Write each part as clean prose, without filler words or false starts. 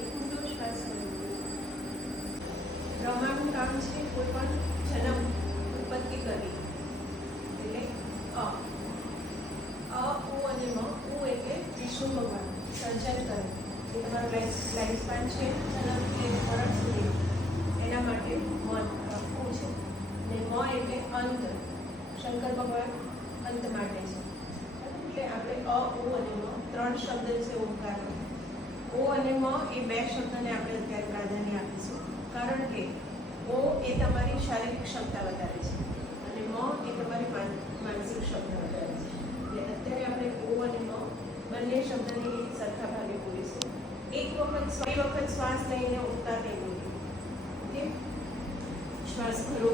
એક ઊંડો શ્વાસ લો. બ્રહ્માનું કામ છે કોઈ પણ જન્મ ઉત્પત્તિ કરવી. એટલે ઉ અને મ. ઉ એટલે વિષ્ણુ ભગવાન સર્જન કરે. એ તમારું લાઈફ સ્પાન છે જન્મથી લઈને મરણ સુધી એના માટે ઉ છે. અને મ એટલે અંત. શંકર ભગવાન અંત માટે છે. એટલે આપણે ઉ અને મ ત્રણ શબ્દ છે ઓમકાર. ઓ અને મ એ બે શબ્દને આપણે અત્યારે પ્રાધાન્ય આપીશું. કારણ કે ઓ એ તમારી શારીરિક ક્ષમતા વધારે છે અને મ એ તમારી માનસિક ક્ષમતા વધારે છે. એટલે અત્યારે આપણે ઓ અને મ બંને શબ્દની સરખા ભાગે બોલીશું. એક વખત શ્વાસ લઈને ઉઠતા તે બોલીએ. ઓકે, શ્વાસ ભરો.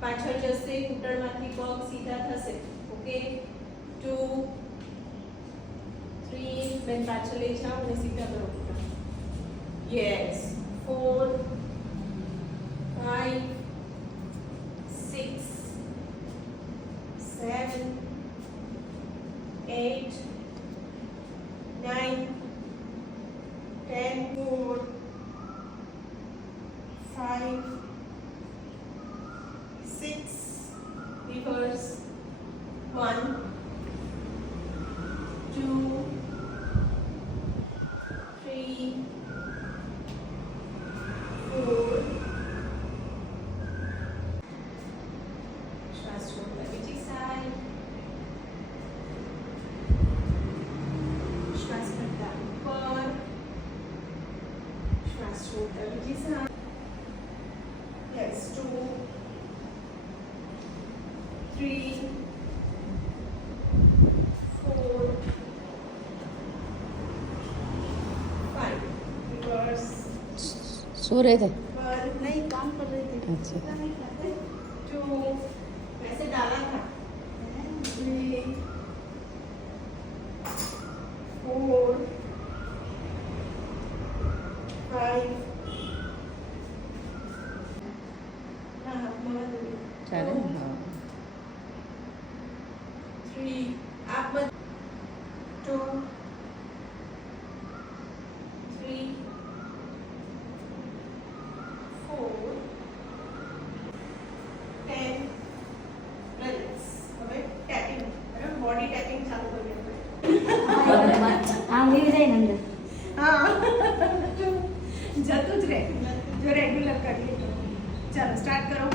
પાછળ જશે, ઘૂંટણમાંથી પગ સીધા થશે. ઓકે, 2 3 બેન પાછળ લઈ જાઓ અને સીધા કરો ઘૂંટણ. યસ, 4 5 6 7 8 9 10 4 5 6 reverse 1 2 3 4 શ્વાસ છોડતા બીજી સાઈડ. શ્વાસ કરતા ઉપર. શ્વાસ છોડતા બીજી સાઈડ. યસ, 2 3 4 5 reverse. सो रहे थे? नहीं, काम कर रहे थे. अच्छा. 2 वैसे डाला था. 3 4 5 ચાલે ને? હા. 3 आप मत 2 3 4 10 relax. હવે ચાલો સ્ટાર્ટ કરો.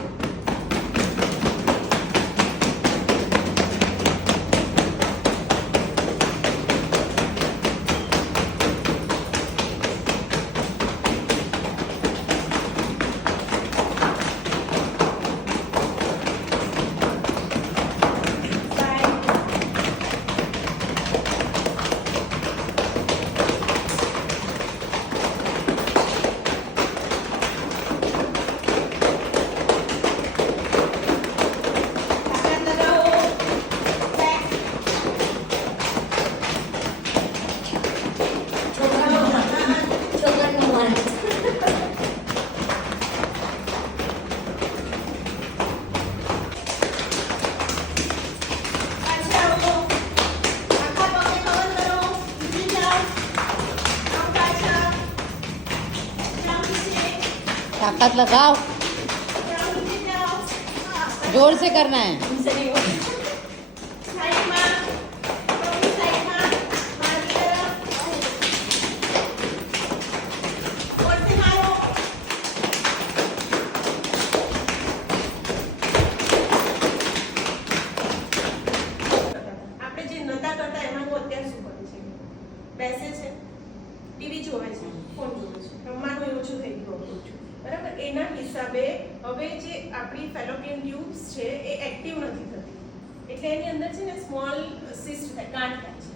ताकत लगाओ, जोर से करना है. આપણે જે નતા કરતા એમાં હું અત્યારે શું કરું છું? બેસે છે, ટીવી જોવે છે, ફોન જોવે છે, રમવાનું એ ઓછું થઈ ગયું છું. બરાબર? એના હિસાબે હવે જે આપણી ફેલોપિયન ટ્યુબ્સ છે એ એક્ટિવ નથી થતી. એટલે એની અંદર છે ને સ્મોલ સિસ્ટ થાય, ગાંઠ થાય છે.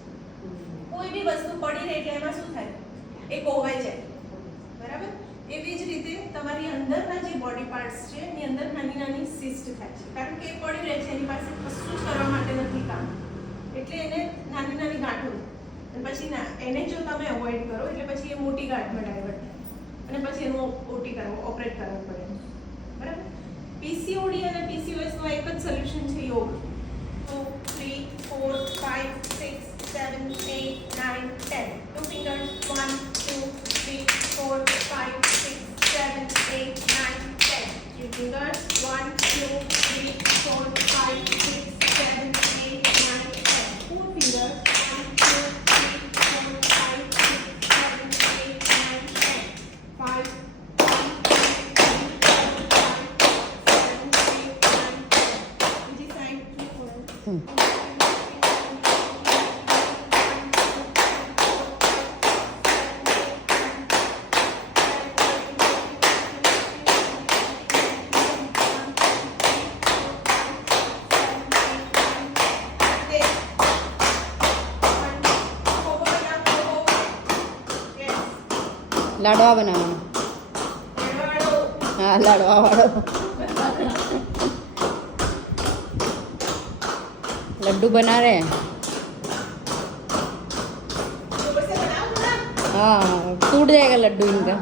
કોઈ બી વસ્તુ પડી રહે એટલે એમાં શું થાય? એ કોવાઈ જાય. બરાબર? એવી જ રીતે તમારી અંદરના જે બોડી પાર્ટ્સ છે એની અંદર નાની નાની સિસ્ટ થાય છે. કારણ કે એ પડી રહે છે, એની પાસે કશું જ કરવા માટે નથી કામ. એટલે એને નાની નાની ગાંઠો અને પછી એને જો તમે અવોઇડ કરો એટલે પછી એ મોટી ગાંઠમાં ડાયવર્ટ થાય અને પછી એનું ઓપરેટ કરવું પડે. બરાબર? પીસીઓડી અને પીસીઓએસ નો એક જ સોલ્યુશન છે યોગ. 2 3 4 5 6 7 8 9 10. Two fingers 1 2 3 4 5 6 7 8 9 10. Three fingers 1 2 3 4 5 6 7 8 9 10. Four fingers 1 2 3 4 5 6 7 8 9 10. 5 બીજી સાઈડ लाडवा बनाना. हाँ, लाडवा वाड़ो. लड्डू बना रहे हैं. हाँ, टूट जाएगा लड्डू इनका.